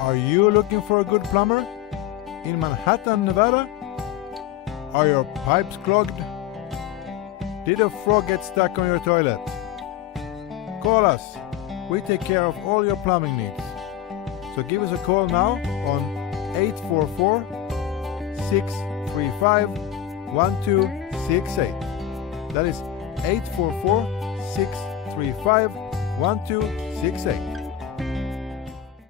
Are you looking for a good plumber in Manhattan, Nevada? Are your pipes clogged? Did a frog get stuck on your toilet? Call us. We take care of all your plumbing needs. So give us a call now on 844-635-1268. That is 844-635-1268.